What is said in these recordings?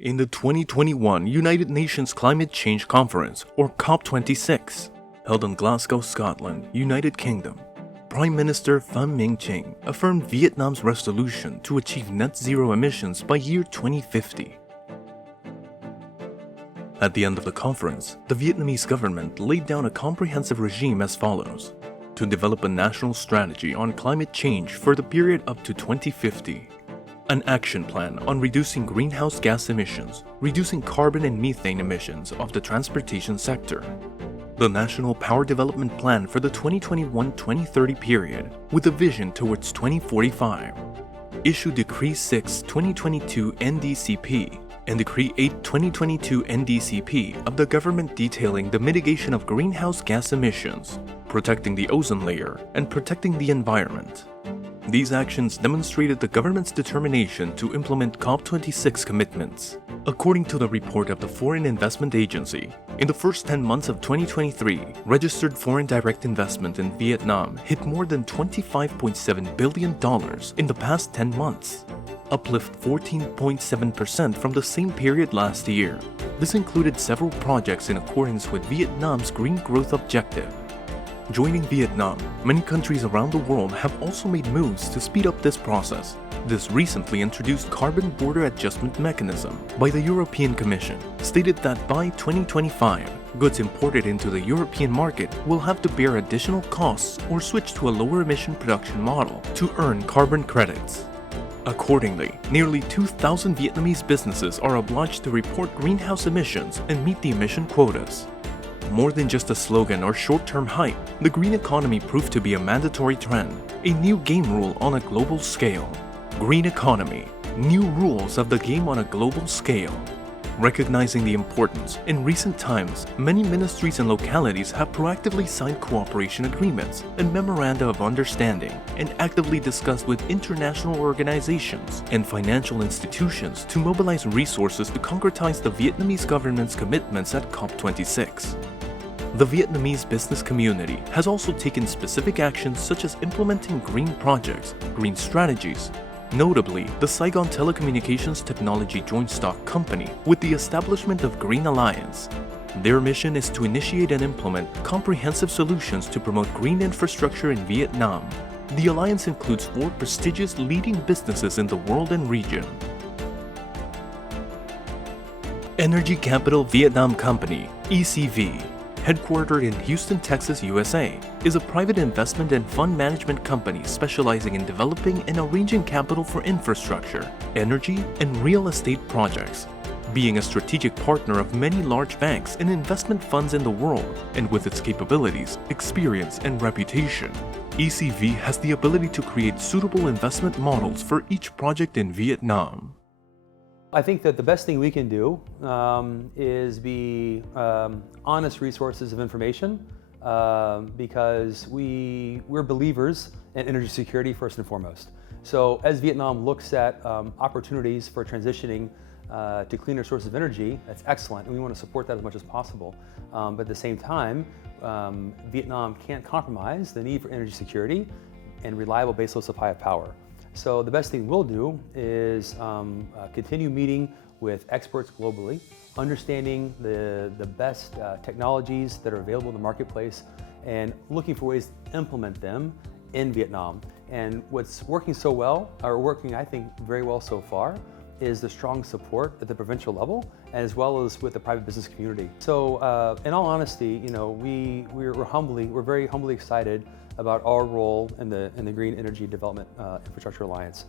In the 2021 United Nations Climate Change Conference, or COP26, held in Glasgow, Scotland, United Kingdom, Prime Minister Pham Minh Chinh affirmed Vietnam's resolution to achieve net zero emissions by year 2050. At the end of the conference, the Vietnamese government laid down a comprehensive regime as follows: to develop a national strategy on climate change for the period up to 2050. An action plan on reducing greenhouse gas emissions, reducing carbon and methane emissions of the transportation sector. The National Power Development Plan for the 2021-2030 period, with a vision towards 2045. Issue Decree 6/2022 NDCP and Decree 8/2022 NDCP of the government detailing the mitigation of greenhouse gas emissions, protecting the ozone layer, and protecting the environment. These actions demonstrated the government's determination to implement COP26 commitments. According to the report of the Foreign Investment Agency, in the first 10 months of 2023, registered foreign direct investment in Vietnam hit more than $25.7 billion in the past 10 months, uplift 14.7% from the same period last year. This included several projects in accordance with Vietnam's Green Growth Objective. Joining Vietnam, many countries around the world have also made moves to speed up this process. This recently introduced Carbon Border Adjustment Mechanism by the European Commission stated that by 2025, goods imported into the European market will have to bear additional costs or switch to a lower emission production model to earn carbon credits. Accordingly, nearly 2,000 Vietnamese businesses are obliged to report greenhouse emissions and meet the emission quotas. More than just a slogan or short-term hype, the green economy proved to be a mandatory trend, a new game rule on a global scale. Green economy, new rules of the game on a global scale. Recognizing the importance, in recent times, many ministries and localities have proactively signed cooperation agreements and memoranda of understanding and actively discussed with international organizations and financial institutions to mobilize resources to concretize the Vietnamese government's commitments at COP26. The Vietnamese business community has also taken specific actions such as implementing green projects, green strategies, notably the Saigon Telecommunications Technology Joint Stock Company with the establishment of Green Alliance. Their mission is to initiate and implement comprehensive solutions to promote green infrastructure in Vietnam. The alliance includes 4 prestigious leading businesses in the world and region. Energy Capital Vietnam Company, ECV, headquartered in Houston, Texas, USA, is a private investment and fund management company specializing in developing and arranging capital for infrastructure, energy, and real estate projects. Being a strategic partner of many large banks and investment funds in the world, and with its capabilities, experience, and reputation, ECV has the ability to create suitable investment models for each project in Vietnam. I think that the best thing we can do is be honest resources of information because we're believers in energy security first and foremost. So as Vietnam looks at opportunities for transitioning to cleaner sources of energy, that's excellent, and we want to support that as much as possible. But at the same time, Vietnam can't compromise the need for energy security and reliable baseload supply of power. So the best thing we'll do is continue meeting with experts globally, understanding the best technologies that are available in the marketplace, and looking for ways to implement them in Vietnam. And what's working so well, or working I think very well so far, is the strong support at the provincial level, as well as with the private business community. So in all honesty, you know, we're very humbly excited about our role in the Green Energy Development Infrastructure Alliance.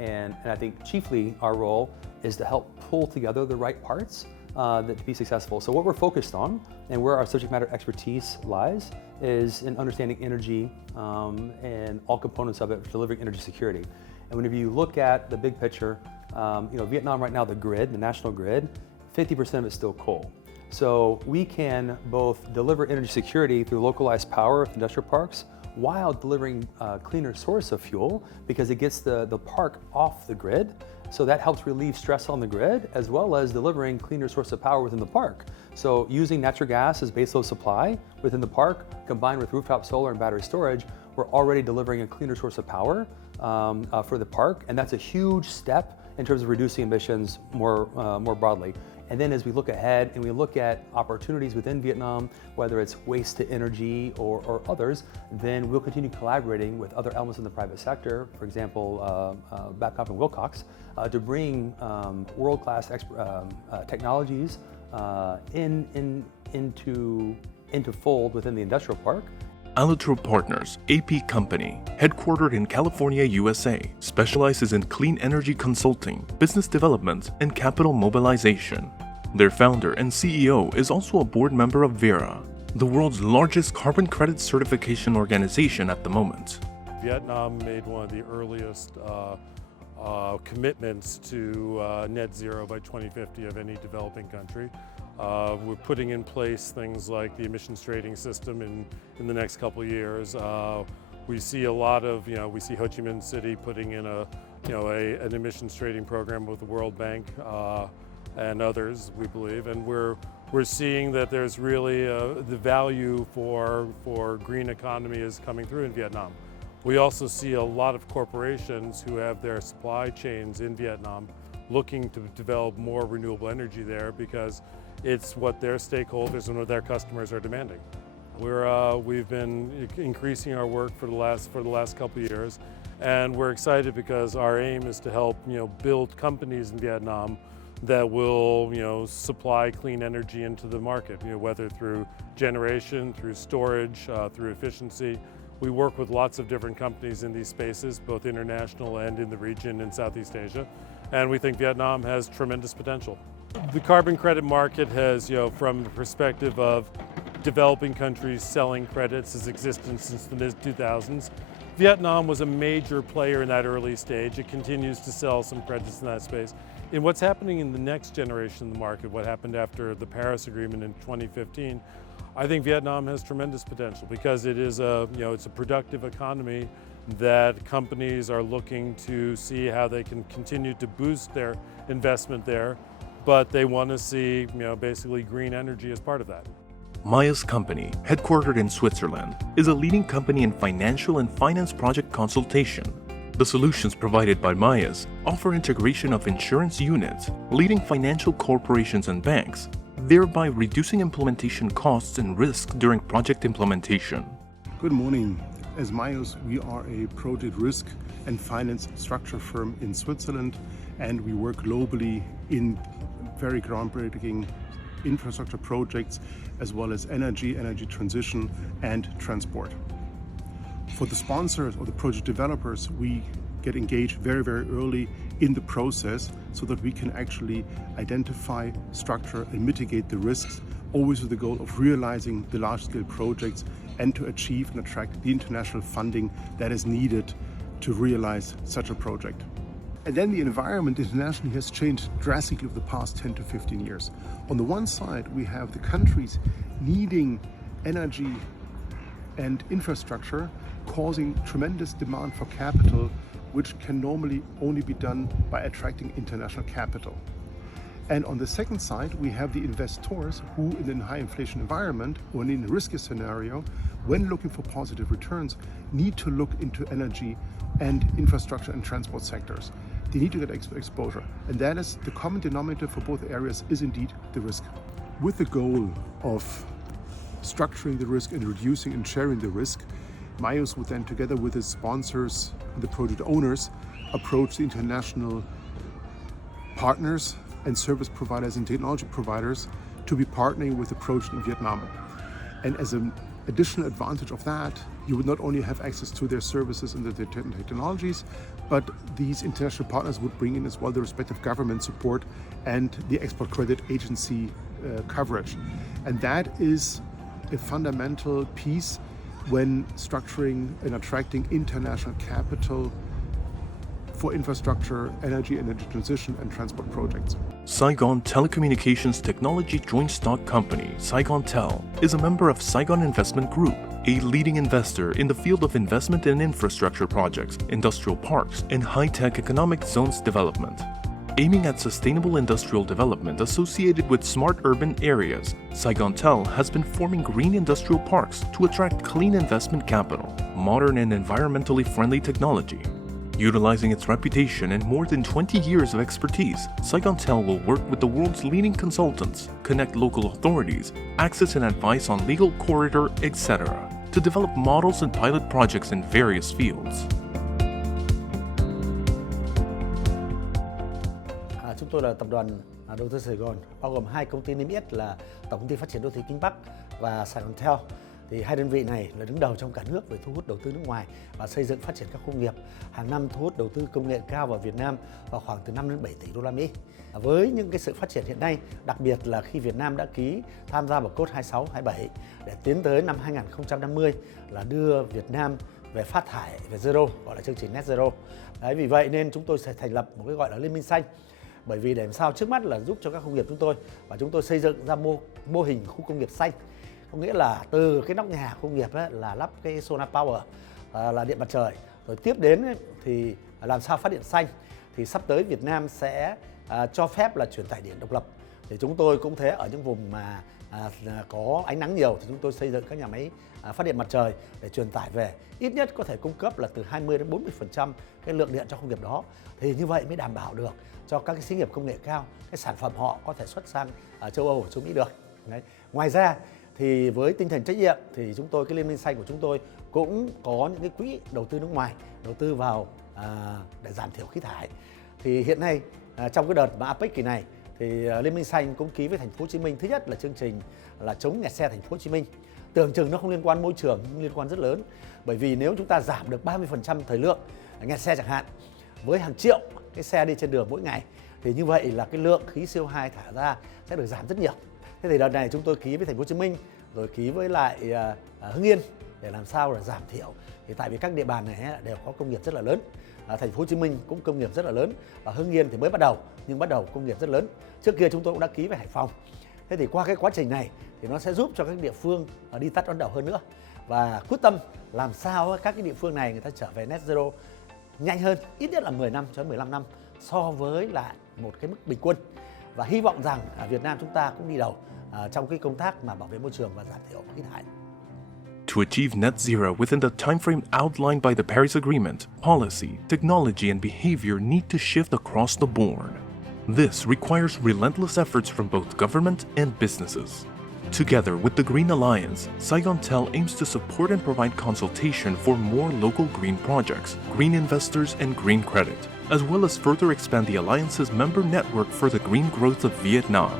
And I think chiefly our role is to help pull together the right parts to be successful. So what we're focused on and where our subject matter expertise lies is in understanding energy and all components of it for delivering energy security. And whenever you look at the big picture, you know, Vietnam right now, the grid, the national grid, 50% of it's still coal. So we can both deliver energy security through localized power of industrial parks while delivering a cleaner source of fuel because it gets the park off the grid. So that helps relieve stress on the grid as well as delivering cleaner source of power within the park. So using natural gas as baseload supply within the park combined with rooftop solar and battery storage, we're already delivering a cleaner source of power for the park, and that's a huge step in terms of reducing emissions more broadly. And then as we look ahead and we look at opportunities within Vietnam, whether it's waste to energy or others, then we'll continue collaborating with other elements in the private sector, for example, Babcock and Wilcox, to bring world-class technologies into fold within the industrial park. Alliance Partners, AP company, headquartered in California, USA, specializes in clean energy consulting, business development, and capital mobilization. Their founder and CEO is also a board member of Verra, the world's largest carbon credit certification organization at the moment. Vietnam made one of the earliest commitments to net zero by 2050 of any developing country. We're putting in place things like the emissions trading system in the next couple of years. We see a lot of, we see Ho Chi Minh City putting in an emissions trading program with the World Bank and others, we believe, and we're seeing that there's really the value for green economy is coming through in Vietnam. We also see a lot of corporations who have their supply chains in Vietnam looking to develop more renewable energy there because it's what their stakeholders and what their customers are demanding. We've been increasing our work for the last couple of years, and we're excited because our aim is to help build companies in Vietnam that will supply clean energy into the market, whether through generation, through storage, through efficiency. We work with lots of different companies in these spaces, both international and in the region in Southeast Asia, and we think Vietnam has tremendous potential. The carbon credit market has, from the perspective of developing countries selling credits, has existed since the mid-2000s. Vietnam was a major player in that early stage. It continues to sell some credits in that space. In what's happening in the next generation of the market, what happened after the Paris Agreement in 2015, I think Vietnam has tremendous potential because it is it's a productive economy that companies are looking to see how they can continue to boost their investment there, but they want to see, basically green energy as part of that. Maya's company, headquartered in Switzerland, is a leading company in financial and finance project consultation. The solutions provided by Maya's offer integration of insurance units, leading financial corporations and banks, thereby reducing implementation costs and risk during project implementation. Good morning. As Maya's, we are a project risk and finance structure firm in Switzerland, and we work globally in very groundbreaking infrastructure projects as well as energy transition and transport. For the sponsors or the project developers, we get engaged very, very early in the process so that we can actually identify, structure and mitigate the risks, always with the goal of realizing the large-scale projects and to achieve and attract the international funding that is needed to realize such a project. And then the environment internationally has changed drastically over the past 10 to 15 years. On the one side, we have the countries needing energy and infrastructure, causing tremendous demand for capital, which can normally only be done by attracting international capital. And on the second side, we have the investors who, in a high inflation environment or in a risky scenario, when looking for positive returns, need to look into energy and infrastructure and transport sectors. They need to get exposure. And that is the common denominator for both areas is indeed the risk. With the goal of structuring the risk and reducing and sharing the risk, Mayos would then, together with its sponsors and the project owners, approach the international partners and service providers and technology providers to be partnering with the project in Vietnam. And as an additional advantage of that, you would not only have access to their services and their technologies, but these international partners would bring in as well the respective government support and the export credit agency coverage. And that is a fundamental piece when structuring and attracting international capital for infrastructure, energy transition and transport projects. Saigon Telecommunications Technology Joint Stock Company, SaigonTel, is a member of Saigon Investment Group, a leading investor in the field of investment in infrastructure projects, industrial parks, and high-tech economic zones development. Aiming at sustainable industrial development associated with smart urban areas, SaigonTel has been forming green industrial parks to attract clean investment capital, modern and environmentally friendly technology, Utilizing its reputation and more than 20 years of expertise, Saigontel will work with the world's leading consultants, connect local authorities, access and advice on legal corridor, etc., to develop models and pilot projects in various fields. Chúng tôi là tập đoàn đầu tư Sài Gòn, bao gồm hai công ty niêm yết là Tổng công ty Phát triển Đô thị Kinh Bắc và Saigontel. Thì hai đơn vị này là đứng đầu trong cả nước về thu hút đầu tư nước ngoài và xây dựng phát triển các khu công nghiệp. Hàng năm thu hút đầu tư công nghệ cao vào Việt Nam vào khoảng từ 5 đến 7 tỷ đô la Mỹ. Với những cái sự phát triển hiện nay, đặc biệt là khi Việt Nam đã tham gia vào code 26, 27 để tiến tới năm 2050 là đưa Việt Nam về phát thải về zero, gọi là chương trình net zero. Đấy, vì vậy nên chúng tôi sẽ thành lập một cái gọi là liên minh xanh. Bởi vì để làm sao trước mắt là giúp cho các công nghiệp chúng tôi và chúng tôi xây dựng ra mô hình khu công nghiệp xanh. Có nghĩa là từ cái nóc nhà công nghiệp ấy, là lắp cái solar power là điện mặt trời, rồi tiếp đến ấy, thì làm sao phát điện xanh. Thì sắp tới Việt Nam sẽ cho phép là truyền tải điện độc lập. Thì chúng tôi cũng thế, ở những vùng mà có ánh nắng nhiều thì chúng tôi xây dựng các nhà máy phát điện mặt trời để truyền tải về, ít nhất có thể cung cấp là từ 20 đến 40% cái lượng điện cho công nghiệp đó. Thì như vậy mới đảm bảo được cho các cái xí nghiệp công nghệ cao, cái sản phẩm họ có thể xuất sang châu Âu và châu Mỹ được. Đấy. Ngoài ra thì với tinh thần trách nhiệm thì chúng tôi, cái liên minh xanh của chúng tôi cũng có những cái quỹ đầu tư nước ngoài, đầu tư vào để giảm thiểu khí thải. Thì hiện nay trong cái đợt mà APEC kỳ này thì liên minh xanh cũng ký với thành phố Hồ Chí Minh. Thứ nhất là chương trình là chống nghẹt xe thành phố Hồ Chí Minh. Tưởng chừng nó không liên quan môi trường nhưng liên quan rất lớn. Bởi vì nếu chúng ta giảm được 30% thời lượng nghẹt xe chẳng hạn, với hàng triệu cái xe đi trên đường mỗi ngày, thì như vậy là cái lượng khí CO2 thải ra sẽ được giảm rất nhiều. Thế thì đợt này chúng tôi ký với thành phố Hồ Chí Minh, rồi ký với lại Hưng Yên để làm sao là giảm thiểu. Thì tại vì các địa bàn này đều có công nghiệp rất là lớn. Thành phố Hồ Chí Minh cũng công nghiệp rất là lớn và Hưng Yên thì mới bắt đầu, nhưng bắt đầu công nghiệp rất lớn. Trước kia chúng tôi cũng đã ký với Hải Phòng. Thế thì qua cái quá trình này thì nó sẽ giúp cho các địa phương đi tắt đón đầu hơn nữa và quyết tâm làm sao các cái địa phương này người ta trở về net zero nhanh hơn, ít nhất là 10 năm cho đến 15 năm so với lại một cái mức bình quân. Và hy vọng rằng ở Việt Nam chúng ta cũng đi đầu trong cái công tác mà bảo vệ môi trường và giảm thiểu khí thải. To achieve net zero within the timeframe outlined by the Paris Agreement, policy, technology, and behavior need to shift across the board. This requires relentless efforts from both government and businesses. Together with the Green Alliance, Saigontel aims to support and provide consultation for more local green projects, green investors, and green credit, as well as further expand the Alliance's member network for the green growth of Vietnam.